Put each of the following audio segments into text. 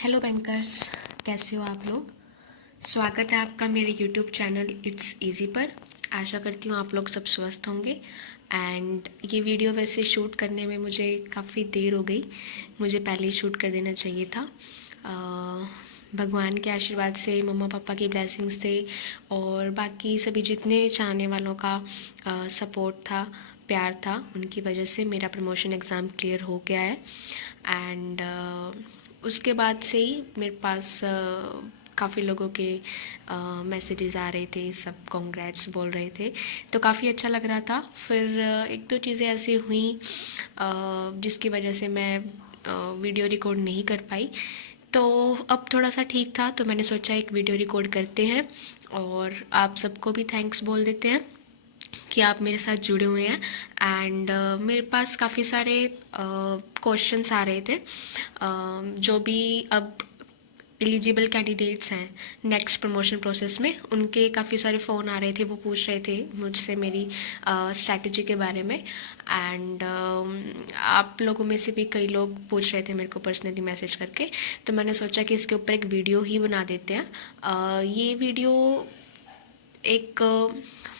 Hello bankers, कैसे हो आप लोग। स्वागत है आपका मेरे यूट्यूब चैनल इट्स इजी पर। आशा करती हूँ आप लोग सब स्वस्थ होंगे। एंड ये वीडियो वैसे शूट करने में मुझे काफ़ी देर हो गई, मुझे पहले ही शूट कर देना चाहिए था। भगवान के आशीर्वाद से, मम्मा पापा की ब्लेसिंग्स से और बाकी सभी जितने चाहने वालों का सपोर्ट था, प्यार था, उनकी वजह से मेरा प्रमोशन एग्ज़ाम क्लियर हो गया है। एंड उसके बाद से ही मेरे पास काफ़ी लोगों के मैसेजेस आ रहे थे, सब कॉन्ग्रेट्स बोल रहे थे, तो काफ़ी अच्छा लग रहा था। फिर एक दो चीज़ें ऐसी हुई जिसकी वजह से मैं वीडियो रिकॉर्ड नहीं कर पाई। तो अब थोड़ा सा ठीक था, तो मैंने सोचा एक वीडियो रिकॉर्ड करते हैं और आप सबको भी थैंक्स बोल देते हैं कि आप मेरे साथ जुड़े हुए हैं। एंड मेरे पास काफ़ी सारे क्वेश्चंस आ रहे थे, जो भी अब एलिजिबल कैंडिडेट्स हैं नेक्स्ट प्रमोशन प्रोसेस में, उनके काफ़ी सारे फ़ोन आ रहे थे। वो पूछ रहे थे मुझसे मेरी स्ट्रैटेजी के बारे में। एंड आप लोगों में से भी कई लोग पूछ रहे थे मेरे को पर्सनली मैसेज करके, तो मैंने सोचा कि इसके ऊपर एक वीडियो ही बना देते हैं। ये वीडियो एक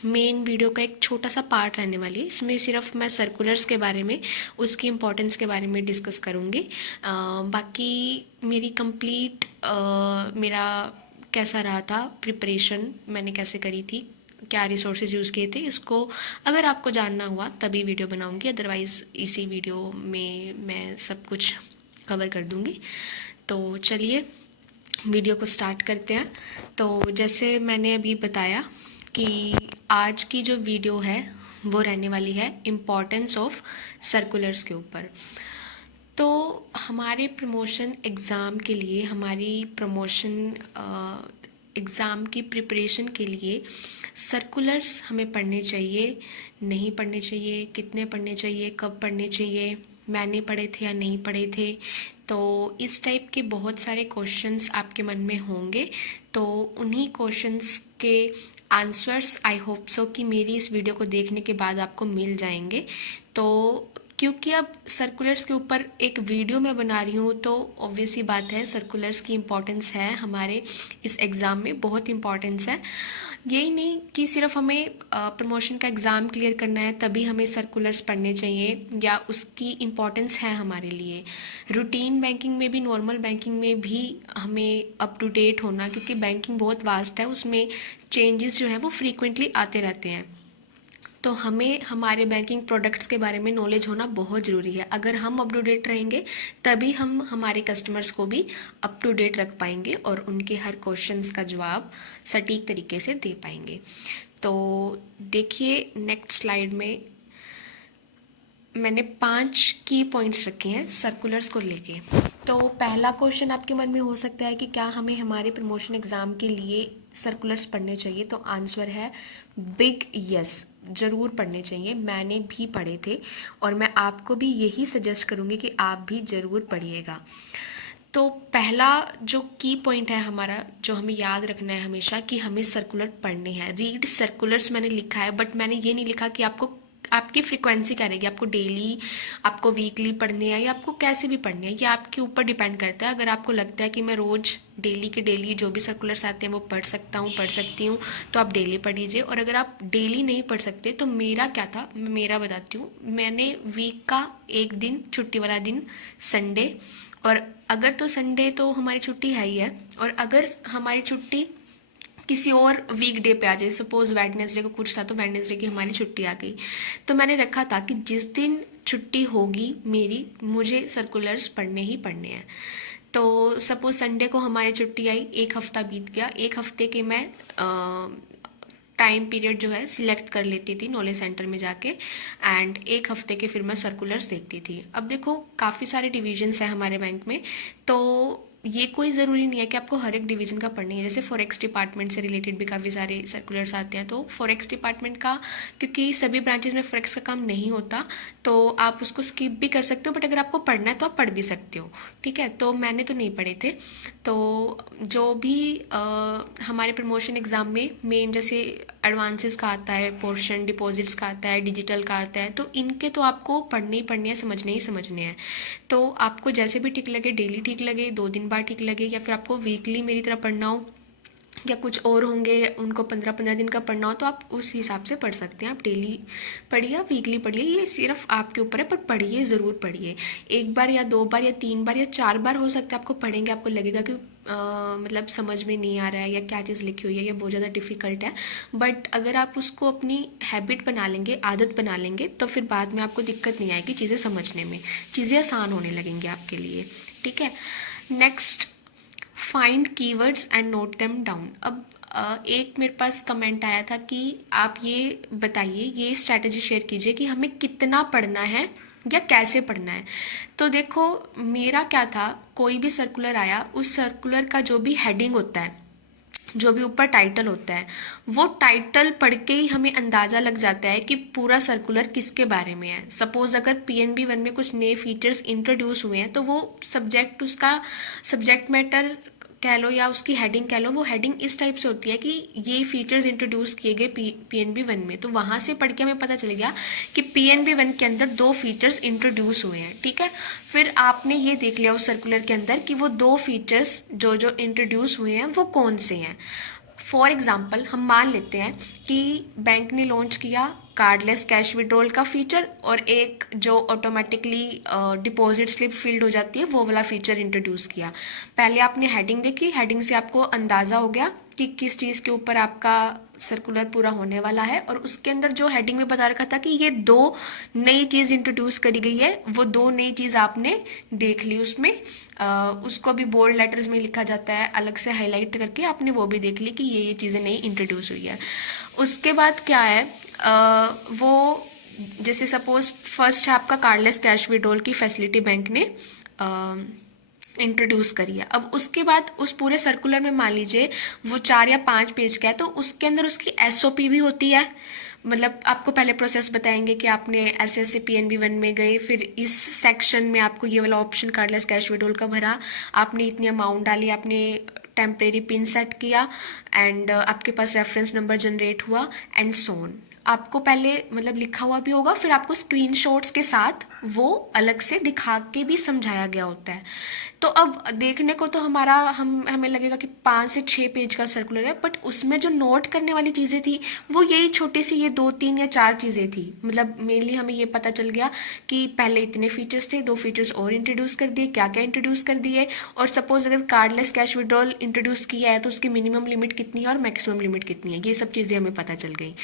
मेन वीडियो का एक छोटा सा पार्ट रहने वाली है। इसमें सिर्फ मैं सर्कुलर्स के बारे में, उसकी इम्पोर्टेंस के बारे में डिस्कस करूँगी। बाकी मेरी कंप्लीट मेरा कैसा रहा था प्रिपरेशन, मैंने कैसे करी थी, क्या रिसोर्सेज यूज़ किए थे, इसको अगर आपको जानना हुआ तभी वीडियो बनाऊँगी, अदरवाइज़ इसी वीडियो में मैं सब कुछ कवर कर दूँगी। तो चलिए वीडियो को स्टार्ट करते हैं। तो जैसे मैंने अभी बताया कि आज की जो वीडियो है वो रहने वाली है इम्पोर्टेंस ऑफ सर्कुलर्स के ऊपर। तो हमारे प्रमोशन एग्ज़ाम के लिए, हमारी प्रमोशन एग्ज़ाम की प्रिपरेशन के लिए सर्कुलर्स हमें पढ़ने चाहिए, नहीं पढ़ने चाहिए, कितने पढ़ने चाहिए, कब पढ़ने चाहिए, मैंने पढ़े थे या नहीं पढ़े थे। तो इस टाइप के बहुत सारे क्वेश्चंस आपके मन में होंगे। तो उन्हीं क्वेश्चंस के आंसर्स आई होप सो कि मेरी इस वीडियो को देखने के बाद आपको मिल जाएंगे। तो क्योंकि अब सर्कुलर्स के ऊपर एक वीडियो मैं बना रही हूँ, तो ऑब्वियस ही बात है सर्कुलर्स की इम्पोर्टेंस है हमारे इस एग्ज़ाम में, बहुत इम्पोर्टेंस है। यही नहीं कि सिर्फ हमें प्रमोशन का एग्ज़ाम क्लियर करना है तभी हमें सर्कुलर्स पढ़ने चाहिए या उसकी इम्पोर्टेंस है हमारे लिए। रूटीन बैंकिंग में भी, नॉर्मल बैंकिंग में भी हमें अप टू डेट होना, क्योंकि बैंकिंग बहुत वास्ट है, उसमें चेंजेस जो हैं वो फ्रीक्वेंटली आते रहते हैं। तो हमें हमारे बैंकिंग प्रोडक्ट्स के बारे में नॉलेज होना बहुत ज़रूरी है। अगर हम अप टू डेट रहेंगे तभी हम हमारे कस्टमर्स को भी अप टू डेट रख पाएंगे और उनके हर क्वेश्चंस का जवाब सटीक तरीके से दे पाएंगे। तो देखिए नेक्स्ट स्लाइड में मैंने 5 की पॉइंट्स रखे हैं सर्कुलर्स को लेके। तो पहला क्वेश्चन आपके मन में हो सकता है कि क्या हमें हमारे प्रमोशन एग्ज़ाम के लिए सर्कुलर्स पढ़ने चाहिए। तो आंसर है बिग यस, ज़रूर पढ़ने चाहिए। मैंने भी पढ़े थे और मैं आपको भी यही सजेस्ट करूँगी कि आप भी ज़रूर पढ़िएगा। तो पहला जो की पॉइंट है हमारा, जो हमें याद रखना है हमेशा, कि हमें सर्कुलर पढ़ने हैं। रीड सर्कुलर्स मैंने लिखा है, बट मैंने ये नहीं लिखा कि आपको, आपकी फ्रीक्वेंसी क्या रहेगी, आपको डेली, आपको वीकली पढ़ने हैं या आपको कैसे भी पढ़ने हैं, ये आपके ऊपर डिपेंड करता है। अगर आपको लगता है कि मैं रोज़ डेली के डेली जो भी सर्कुलर्स आते हैं वो पढ़ सकता हूँ, पढ़ सकती हूँ, तो आप डेली पढ़ लीजिए। और अगर आप डेली नहीं पढ़ सकते तो मेरा क्या था, मैं मेरा बताती हूँ। मैंने वीक का एक दिन, छुट्टी वाला दिन संडे, और अगर तो संडे तो हमारी छुट्टी है ही है, और अगर हमारी छुट्टी किसी और वीक डे पे आ जाए, सपोज वेडनेसडे को कुछ था तो वेडनेसडे की हमारी छुट्टी आ गई, तो मैंने रखा था कि जिस दिन छुट्टी होगी मेरी, मुझे सर्कुलर्स पढ़ने ही पढ़ने हैं। तो सपोज संडे को हमारी छुट्टी आई, एक हफ्ता बीत गया, एक हफ्ते के मैं टाइम पीरियड जो है सिलेक्ट कर लेती थी नॉलेज सेंटर में जाके, एंड एक हफ्ते के फिर मैं सर्कुलर्स देखती थी। अब देखो काफ़ी सारे डिविजन्स हैं हमारे बैंक में, तो ये कोई ज़रूरी नहीं है कि आपको हर एक डिवीज़न का पढ़नी है। जैसे फॉरेक्स डिपार्टमेंट से रिलेटेड भी काफ़ी सारे सर्कुलर्स आते हैं, तो फॉरेक्स डिपार्टमेंट का, क्योंकि सभी ब्रांचेज में फॉरेक्स का काम नहीं होता, तो आप उसको स्किप भी कर सकते हो, बट अगर आपको पढ़ना है तो आप पढ़ भी सकते हो। ठीक है, तो मैंने तो नहीं पढ़े थे। तो जो भी हमारे प्रमोशन एग्ज़ाम में मेन, जैसे एडवांसेस का आता है पोर्शन, डिपॉजिट्स का आता है, डिजिटल का आता है, तो इनके तो आपको पढ़ने ही पढ़ने हैं, समझने ही समझने हैं। तो आपको जैसे भी ठीक लगे, डेली ठीक लगे, 2 दिन बाद ठीक लगे, या फिर आपको वीकली मेरी तरह पढ़ना हो, या कुछ और होंगे उनको 15-15 दिन का पढ़ना हो, तो आप उस हिसाब से पढ़ सकते हैं। आप डेली पढ़िए, आप वीकली पढ़िए, ये सिर्फ आपके ऊपर है, पर पढ़िए, ज़रूर पढ़िए। 1 बार या 2 बार या 3 बार या 4 बार हो सकता है आपको पढ़ेंगे, आपको लगेगा कि मतलब समझ में नहीं आ रहा है, या क्या चीज़ लिखी हुई है, या बहुत ज़्यादा डिफ़िकल्ट है। बट अगर आप उसको अपनी हैबिट बना लेंगे, आदत बना लेंगे, तो फिर बाद में आपको दिक्कत नहीं आएगी चीज़ें समझने में, चीज़ें आसान होने लगेंगी आपके लिए। ठीक है, next, find keywords and note them down. अब एक मेरे पास कमेंट आया था कि आप ये बताइए, ये स्ट्रैटेजी शेयर कीजिए कि हमें कितना पढ़ना है या कैसे पढ़ना है। तो देखो, मेरा क्या था, कोई भी सर्कुलर आया, उस सर्कुलर का जो भी हेडिंग होता है, जो भी ऊपर टाइटल होता है, वो टाइटल पढ़ के ही हमें अंदाज़ा लग जाता है कि पूरा सर्कुलर किसके बारे में है। सपोज अगर PNB 1 में कुछ नए फीचर्स इंट्रोड्यूस हुए हैं, तो वो सब्जेक्ट, उसका सब्जेक्ट मैटर कह लो या उसकी हेडिंग कह लो, वो हेडिंग इस टाइप से होती है कि ये फीचर्स इंट्रोड्यूस किए गए PNB 1 में, तो वहाँ से पढ़ के हमें पता चल गया कि PNB 1 के अंदर 2 फीचर्स इंट्रोड्यूस हुए हैं। ठीक है, फिर आपने ये देख लिया उस सर्कुलर के अंदर कि वो 2 फीचर्स जो जो इंट्रोड्यूस हुए हैं वो कौन से हैं। फॉर एग्जाम्पल, हम मान लेते हैं कि बैंक ने लॉन्च किया कार्डलेस कैश विड्रॉल का फीचर, और एक जो ऑटोमेटिकली डिपॉजिट स्लिप फील्ड हो जाती है, वो वाला फीचर इंट्रोड्यूस किया। पहले आपने हेडिंग देखी, हेडिंग से आपको अंदाज़ा हो गया कि किस चीज़ के ऊपर आपका सर्कुलर पूरा होने वाला है, और उसके अंदर जो हेडिंग में बता रखा था कि ये 2 नई चीज़ इंट्रोड्यूस करी गई है, वो 2 नई चीज़ आपने देख ली उसमें। उसको भी बोल्ड लेटर्स में लिखा जाता है, अलग से हाईलाइट करके आपने वो भी देख ली कि ये चीज़ें नई इंट्रोड्यूस हुई है। उसके बाद क्या है, वो जैसे सपोज फर्स्ट है आपका कार्डलेस कैश विड्रॉल की फैसिलिटी बैंक ने इंट्रोड्यूस करी है। अब उसके बाद उस पूरे सर्कुलर में मान लीजिए वो 4 या 5 पेज का है, तो उसके अंदर उसकी SOP भी होती है। मतलब आपको पहले प्रोसेस बताएंगे कि आपने ऐसे ऐसे PNB 1 में गए, फिर इस सेक्शन में आपको ये वाला ऑप्शन कार्डलेस कैश विड्रॉल का भरा, आपने इतनी अमाउंट डाली, आपने टेम्परेरी पिन सेट किया, एंड आपके पास रेफरेंस नंबर जनरेट हुआ, एंड सो ऑन। आपको पहले मतलब लिखा हुआ भी होगा, फिर आपको स्क्रीनशॉट्स के साथ वो अलग से दिखा के भी समझाया गया होता है। तो अब देखने को तो हमें लगेगा कि 5 से 6 पेज का सर्कुलर है, बट उसमें जो नोट करने वाली चीज़ें थी वो यही छोटी सी, ये 2-3 या 4 चीज़ें थी। मतलब मेनली हमें ये पता चल गया कि पहले इतने फीचर्स थे, 2 फीचर्स और इंट्रोड्यूस कर दिए, क्या क्या इंट्रोड्यूस कर दिए, और सपोज अगर कार्डलेस कैश विड्रॉल इंट्रोड्यूस किया है तो उसकी मिनिमम लिमिट कितनी है और मैक्सिमम लिमिट कितनी है, ये सब चीज़ें हमें पता चल गई।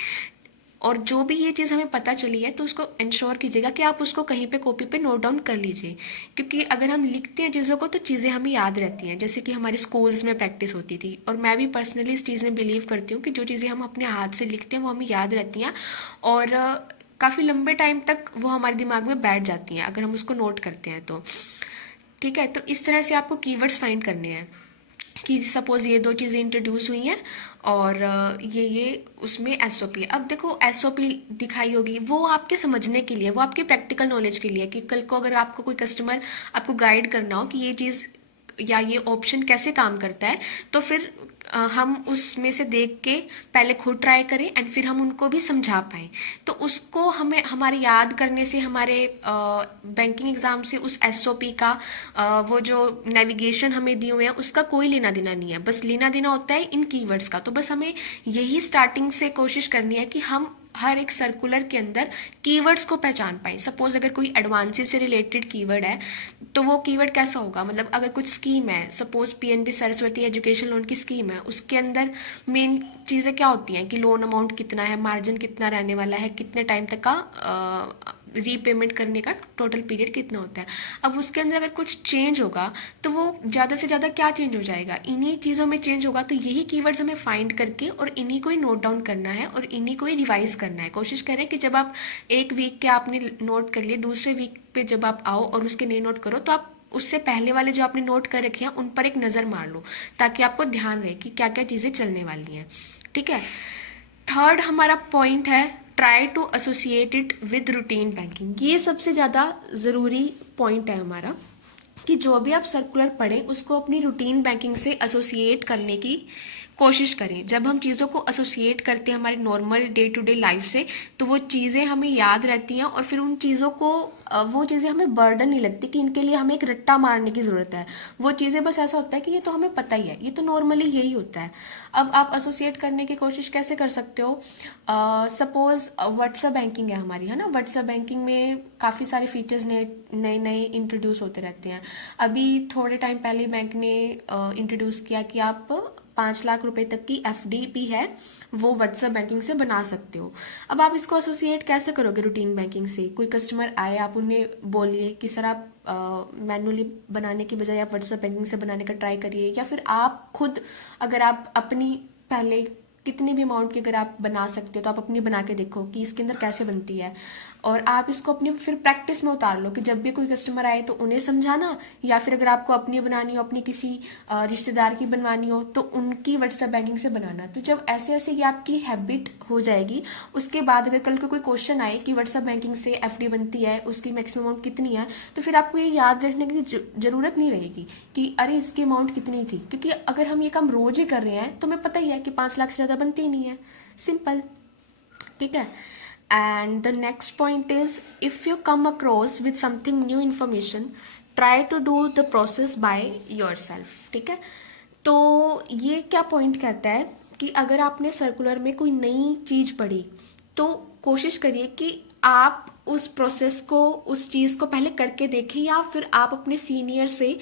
और जो भी ये चीज़ हमें पता चली है, तो उसको इंश्योर कीजिएगा कि आप उसको कहीं पे कॉपी पे नोट डाउन कर लीजिए, क्योंकि अगर हम लिखते हैं चीज़ों को तो चीज़ें हमें याद रहती हैं, जैसे कि हमारे स्कूल्स में प्रैक्टिस होती थी। और मैं भी पर्सनली इस चीज़ में बिलीव करती हूँ कि जो चीज़ें हम अपने हाथ से लिखते हैं वो हमें याद रहती हैं, और काफ़ी लंबे टाइम तक वो हमारे दिमाग में बैठ जाती हैं अगर हम उसको नोट करते हैं तो। ठीक है, तो इस तरह से आपको कीवर्ड्स फाइंड करने हैं कि सपोज ये 2 चीज़ें इंट्रोड्यूस हुई हैं, और ये उसमें SOP है। अब देखो SOP दिखाई होगी, वो आपके समझने के लिए, वो आपके प्रैक्टिकल नॉलेज के लिए, कि कल को अगर आपको कोई कस्टमर आपको गाइड करना हो कि ये चीज़ या ये ऑप्शन कैसे काम करता है, तो फिर हम उसमें से देख के पहले खुद ट्राई करें, एंड फिर हम उनको भी समझा पाएँ। तो उसको हमें हमारे याद करने से, हमारे बैंकिंग एग्ज़ाम से उस SOP का वो जो नेविगेशन हमें दिए हुए हैं उसका कोई लेना देना नहीं है, बस लेना देना होता है इन कीवर्ड्स का। तो बस हमें यही स्टार्टिंग से कोशिश करनी है कि हम हर एक सर्कुलर के अंदर कीवर्ड्स को पहचान पाए। सपोज अगर कोई एडवांसेस से रिलेटेड कीवर्ड है, तो वो कीवर्ड कैसा होगा, मतलब अगर कुछ स्कीम है, suppose PNB Saraswati education loan की स्कीम है, उसके अंदर मेन चीज़ें क्या होती हैं कि लोन अमाउंट कितना है, मार्जिन कितना रहने वाला है, कितने टाइम तक का रीपेमेंट करने का टोटल पीरियड कितना होता है। अब उसके अंदर अगर कुछ चेंज होगा तो वो ज़्यादा से ज़्यादा क्या चेंज हो जाएगा, इन्हीं चीज़ों में चेंज होगा। तो यही कीवर्ड्स हमें फाइंड करके और इन्हीं को ही नोट डाउन करना है और इन्हीं को ही रिवाइज करना है। कोशिश करें कि जब आप 1 वीक के आपने नोट कर लिए, दूसरे वीक पे जब आप आओ और उसके नए नोट करो, तो आप उससे पहले वाले जो आपने नोट कर रखे हैं उन पर एक नज़र मार लो, ताकि आपको ध्यान रहे कि क्या क्या चीज़ें चलने वाली हैं। ठीक है, थर्ड हमारा पॉइंट है try to associate it with routine banking. ये सबसे ज़्यादा ज़रूरी पॉइंट है हमारा कि जो भी आप सर्कुलर पढ़ें उसको अपनी रूटीन बैंकिंग से एसोसिएट करने की कोशिश करें। जब हम चीज़ों को एसोसिएट करते हैं हमारी normal day to day life से, तो वो चीज़ें हमें याद रहती हैं और फिर उन चीज़ों को वो चीज़ें हमें बर्डन नहीं लगती कि इनके लिए हमें एक रट्टा मारने की ज़रूरत है। वो चीज़ें बस ऐसा होता है कि ये तो हमें पता ही है, ये तो नॉर्मली यही होता है। अब आप एसोसिएट करने की कोशिश कैसे कर सकते हो? सपोज व्हाट्सएप बैंकिंग है हमारी, है ना। व्हाट्सएप बैंकिंग में काफ़ी सारे फीचर्स नए नए इंट्रोड्यूस होते रहते हैं। अभी थोड़े टाइम पहले बैंक ने इंट्रोड्यूस किया कि आप 5 लाख रुपए तक की एफडी भी है वो व्हाट्सएप बैंकिंग से बना सकते हो। अब आप इसको एसोसिएट कैसे करोगे रूटीन बैंकिंग से? कोई कस्टमर आए, आप उन्हें बोलिए कि सर आप मैनुअली बनाने की बजाय आप व्हाट्सएप बैंकिंग से बनाने का ट्राई करिए, या फिर आप खुद अगर आप अपनी पहले कितनी भी अमाउंट की अगर आप बना सकते हो तो आप अपनी बना के देखो कि इसके अंदर कैसे बनती है, और आप इसको अपनी फिर प्रैक्टिस में उतार लो कि जब भी कोई कस्टमर आए तो उन्हें समझाना, या फिर अगर आपको अपनी बनानी हो, अपनी किसी रिश्तेदार की बनवानी हो तो उनकी व्हाट्सएप बैंकिंग से बनाना। तो जब ऐसे ऐसे ये आपकी हैबिट हो जाएगी, उसके बाद अगर कल को कोई क्वेश्चन आए कि व्हाट्सएप बैंकिंग से एफडी बनती है, उसकी मैक्सिमम अमाउंट कितनी है, तो फिर आपको ये याद रखने की जरूरत नहीं रहेगी कि अरे इसकी अमाउंट कितनी थी, क्योंकि अगर हम ये काम रोज ही कर रहे हैं तो हमें पता ही है कि 5 लाख से ज़्यादा बनती ही नहीं है। सिंपल, ठीक है। And the next point is, if you come across with something new information, try to do the process by yourself, ठीक है। तो ये क्या पॉइंट कहता है कि अगर आपने सर्कुलर में कोई नई चीज़ पढ़ी तो कोशिश करिए कि आप उस प्रोसेस को, उस चीज़ को पहले करके देखें, या फिर आप अपने सीनियर से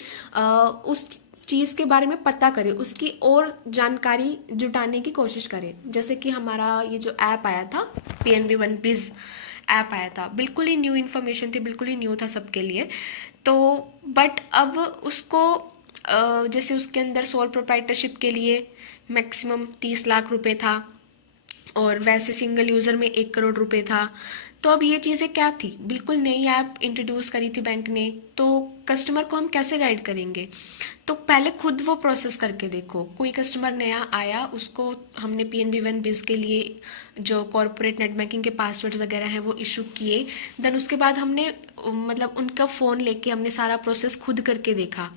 उस चीज़ के बारे में पता करें, उसकी और जानकारी जुटाने की कोशिश करें। जैसे कि हमारा ये जो ऐप आया था PNB One Biz ऐप आया था, बिल्कुल ही न्यू इन्फॉर्मेशन थी, बिल्कुल ही न्यू था सबके लिए। तो बट अब उसको जैसे उसके अंदर सोल प्रोप्राइटरशिप के लिए मैक्सिमम 30 लाख रुपए था और वैसे सिंगल यूज़र में 1 करोड़ रुपए था। तो अब ये चीज़ें क्या थी, बिल्कुल नई ऐप इंट्रोड्यूस करी थी बैंक ने, तो कस्टमर को हम कैसे गाइड करेंगे? तो पहले खुद वो प्रोसेस करके देखो। कोई कस्टमर नया आया, उसको हमने PNB One Biz के लिए जो कॉर्पोरेट नेट बैंकिंग के पासवर्ड वगैरह हैं वो इशू किए, देन उसके बाद हमने मतलब उनका फ़ोन लेके हमने सारा प्रोसेस खुद करके देखा,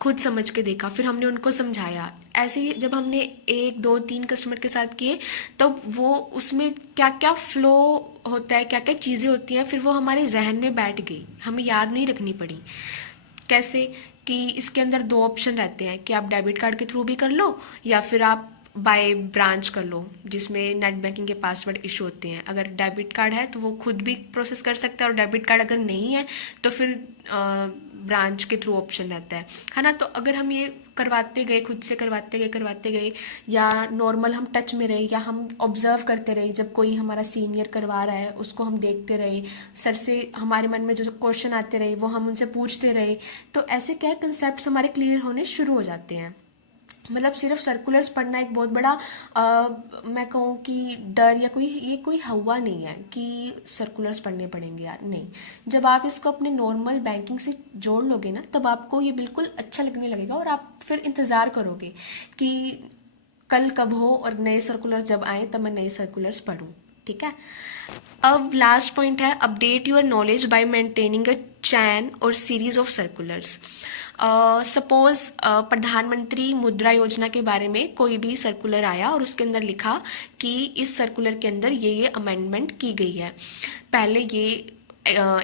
खुद समझ के देखा, फिर हमने उनको समझाया। ऐसे ही जब हमने 1 2 3 कस्टमर के साथ किए तो वो उसमें क्या क्या फ्लो होता है, क्या क्या चीज़ें होती हैं, फिर वो हमारे जहन में बैठ गई, हमें याद नहीं रखनी पड़ी। कैसे कि इसके अंदर 2 ऑप्शन रहते हैं कि आप डेबिट कार्ड के थ्रू भी कर लो या फिर आप बाय ब्रांच कर लो, जिसमें नेट बैंकिंग के पासवर्ड इशू होते हैं। अगर डेबिट कार्ड है तो वो खुद भी प्रोसेस कर सकता है, और डेबिट कार्ड अगर नहीं है तो फिर ब्रांच के थ्रू ऑप्शन रहता है ना। तो अगर हम ये करवाते गए, खुद से करवाते गए, या नॉर्मल हम टच में रहे, या हम ऑब्जर्व करते रहे, जब कोई हमारा सीनियर करवा रहा है उसको हम देखते रहे, सर से हमारे मन में जो क्वेश्चन आते रहे वो हम उनसे पूछते रहे, तो ऐसे क्या कंसेप्ट हमारे क्लियर होने शुरू हो जाते हैं। मतलब सिर्फ सर्कुलर्स पढ़ना एक बहुत बड़ा मैं कहूँ कि डर या कोई हवा नहीं है कि सर्कुलर्स पढ़ने पड़ेंगे यार, नहीं। जब आप इसको अपने नॉर्मल बैंकिंग से जोड़ लोगे ना, तब आपको ये बिल्कुल अच्छा लगने लगेगा और आप फिर इंतज़ार करोगे कि कल कब हो और नए सर्कुलर्स जब आए तब मैं नए सर्कुलर्स पढूं, ठीक है। अब लास्ट पॉइंट है, update your knowledge by maintaining a chain और सीरीज ऑफ सर्कुलर्स। सपोज प्रधानमंत्री मुद्रा योजना के बारे में कोई भी सर्कुलर आया और उसके अंदर लिखा कि इस सर्कुलर के अंदर ये अमेंडमेंट की गई है। पहले ये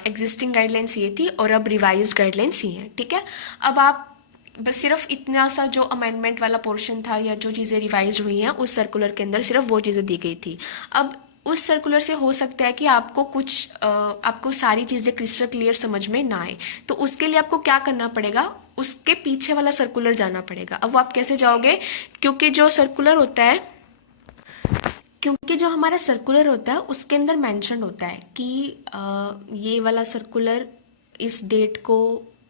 एग्जिस्टिंग गाइडलाइंस ये थी और अब रिवाइज्ड गाइडलाइंस ये हैं, ठीक है। अब आप बस सिर्फ इतना सा जो अमेंडमेंट वाला पोर्शन था या जो चीज़ें रिवाइज हुई हैं उस सर्कुलर के अंदर सिर्फ वो चीज़ें दी गई थी। अब उस सर्कुलर से हो सकता है कि आपको सारी चीज़ें क्रिस्टल क्लियर समझ में ना आए, तो उसके लिए आपको क्या करना पड़ेगा, उसके पीछे वाला सर्कुलर जाना पड़ेगा। अब वो आप कैसे जाओगे, क्योंकि जो हमारा सर्कुलर होता है उसके अंदर मेंशन होता है कि ये वाला सर्कुलर इस डेट को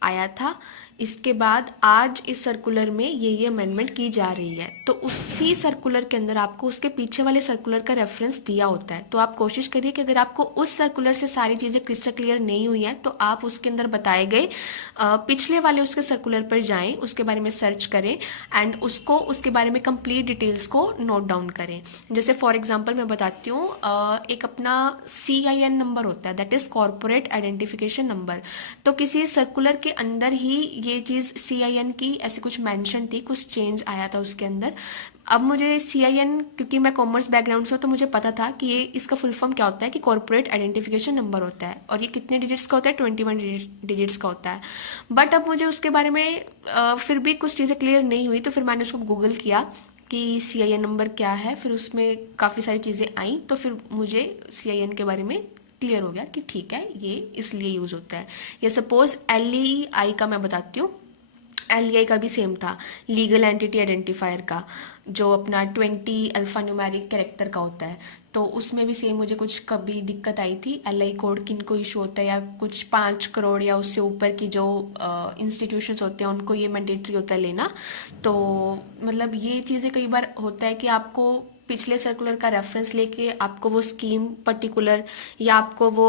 आया था, इसके बाद आज इस सर्कुलर में ये अमेंडमेंट की जा रही है, तो उसी सर्कुलर के अंदर आपको उसके पीछे वाले सर्कुलर का रेफरेंस दिया होता है। तो आप कोशिश करिए कि अगर आपको उस सर्कुलर से सारी चीज़ें क्रिस्टल क्लियर नहीं हुई हैं तो आप उसके अंदर बताए गए पिछले वाले उसके सर्कुलर पर जाएं, उसके बारे में सर्च करें एंड उसके बारे में कंप्लीट डिटेल्स को नोट डाउन करें। जैसे फॉर एग्जाम्पल मैं बताती हूँ, एक अपना CIN नंबर होता है, that is corporate identification number. तो किसी सर्कुलर के अंदर ही ये चीज़ CIN की ऐसे कुछ मेंशन थी, कुछ चेंज आया था उसके अंदर। अब मुझे CIN, क्योंकि मैं कॉमर्स बैकग्राउंड से हूँ तो मुझे पता था कि ये इसका फुल फॉर्म क्या होता है, कि कॉर्पोरेट आइडेंटिफिकेशन नंबर होता है, और ये कितने डिजिट्स का होता है, 21 डिजिट्स का होता है। बट अब मुझे उसके बारे में फिर भी कुछ चीज़ें क्लियर नहीं हुई, तो फिर मैंने उसको गूगल किया कि CIN नंबर क्या है। फिर उसमें काफ़ी सारी चीज़ें आई, तो फिर मुझे CIN के बारे में क्लियर हो गया कि ठीक है, ये इसलिए यूज़ होता है। या सपोज LEI का मैं बताती हूँ, LEI का भी सेम था, लीगल एंटिटी आइडेंटिफायर का, जो अपना 20 अल्फ़ा न्यूमेरिक कैरेक्टर का होता है। तो उसमें भी सेम मुझे कुछ कभी दिक्कत आई थी। LI कोड किन को इशू होता है, या कुछ 5 करोड़ या उससे ऊपर की जो इंस्टीट्यूशंस होते हैं उनको ये मैंडेटरी होता है लेना। तो मतलब ये चीज़ें कई बार होता है कि आपको पिछले सर्कुलर का रेफरेंस लेके आपको वो स्कीम पर्टिकुलर, या आपको वो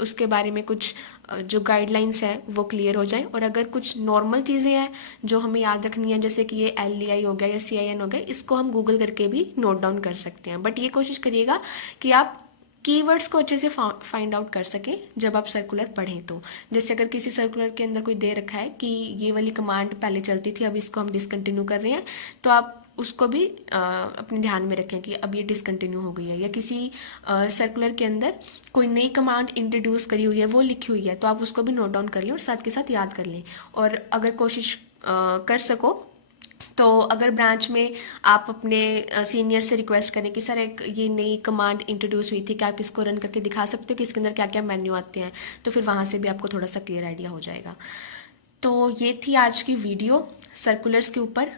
उसके बारे में कुछ जो गाइडलाइंस है वो क्लियर हो जाए। और अगर कुछ नॉर्मल चीज़ें हैं जो हमें याद रखनी है, जैसे कि ये LEI हो गया या CIN हो गया, इसको हम गूगल करके भी नोट डाउन कर सकते हैं। बट ये कोशिश करिएगा कि आप कीवर्ड्स को अच्छे से फाइंड आउट कर सके जब आप सर्कुलर पढ़ें। तो जैसे अगर किसी सर्कुलर के अंदर कोई दे रखा है कि ये वाली कमांड पहले चलती थी, अब इसको हम डिसकंटिन्यू कर रहे हैं, तो आप उसको भी अपने ध्यान में रखें कि अब ये डिसकंटिन्यू हो गई है। या किसी सर्कुलर के अंदर कोई नई कमांड इंट्रोड्यूस करी हुई है, वो लिखी हुई है, तो आप उसको भी नोट डाउन कर लें और साथ के साथ याद कर लें। और अगर कोशिश कर सको तो अगर ब्रांच में आप अपने सीनियर से रिक्वेस्ट करें कि सर एक ये नई कमांड इंट्रोड्यूस हुई थी, क्या आप इसको रन करके दिखा सकते हो कि इसके अंदर क्या क्या मेन्यू आते हैं, तो फिर वहाँ से भी आपको थोड़ा सा क्लियर आइडिया हो जाएगा। तो ये थी आज की वीडियो सर्कुलर्स के ऊपर।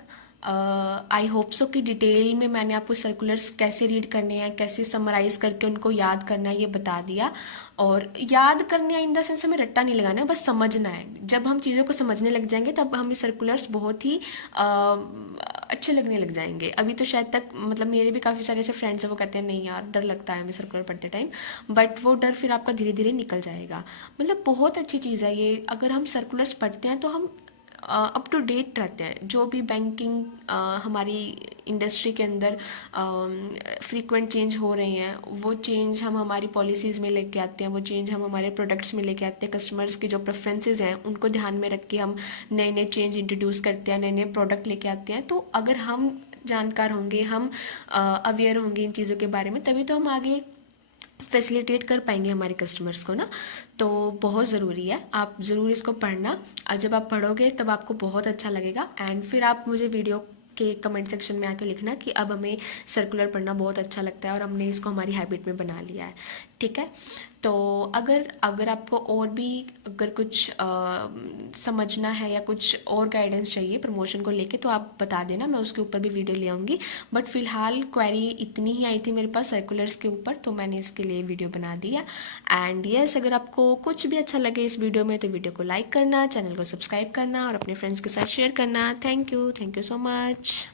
आई होप सो कि डिटेल में मैंने आपको सर्कुलर्स कैसे रीड करने हैं, कैसे समराइज करके उनको याद करना है, ये बता दिया। और याद करने इन द सेंस हमें रट्टा नहीं लगाना है, बस समझना है। जब हम चीज़ों को समझने लग जाएंगे तब हमें सर्कुलर्स बहुत ही अच्छे लगने लग जाएंगे। अभी तो शायद तक मतलब मेरे भी काफ़ी सारे ऐसे फ्रेंड्स हैं, वो कहते हैं नहीं यार डर लगता है हमें सर्कुलर पढ़ते टाइम, बट वो डर फिर आपका धीरे धीरे निकल जाएगा। मतलब बहुत अच्छी चीज़ है ये। अगर हम सर्कुलर्स पढ़ते हैं तो हम अप टू डेट रहते हैं। जो भी बैंकिंग हमारी इंडस्ट्री के अंदर फ्रीक्वेंट चेंज हो रहे हैं, वो चेंज हम हमारी पॉलिसीज़ में लेके आते हैं, वो चेंज हम हमारे प्रोडक्ट्स में लेके आते हैं। कस्टमर्स की जो प्रेफरेंसेस हैं उनको ध्यान में रख के हम नए नए चेंज इंट्रोड्यूस करते हैं, नए नए प्रोडक्ट लेके आते हैं। तो अगर हम जानकार होंगे, हम अवेयर होंगे इन चीज़ों के बारे में, तभी तो हम आगे फैसिलिटेट कर पाएंगे हमारे कस्टमर्स को ना। तो बहुत ज़रूरी है, आप ज़रूर इसको पढ़ना। और जब आप पढ़ोगे तब आपको बहुत अच्छा लगेगा। एंड फिर आप मुझे वीडियो के कमेंट सेक्शन में आके लिखना कि अब हमें सर्कुलर पढ़ना बहुत अच्छा लगता है और हमने इसको हमारी हैबिट में बना लिया है। ठीक है, तो अगर आपको और भी अगर कुछ समझना है या कुछ और गाइडेंस चाहिए प्रमोशन को लेके, तो आप बता देना, मैं उसके ऊपर भी वीडियो ले आऊँगी। बट फिलहाल क्वेरी इतनी ही आई थी मेरे पास सर्कुलर्स के ऊपर, तो मैंने इसके लिए वीडियो बना दिया। एंड यस, अगर आपको कुछ भी अच्छा लगे इस वीडियो में तो वीडियो को लाइक करना, चैनल को सब्सक्राइब करना और अपने फ्रेंड्स के साथ शेयर करना। Thank you so much.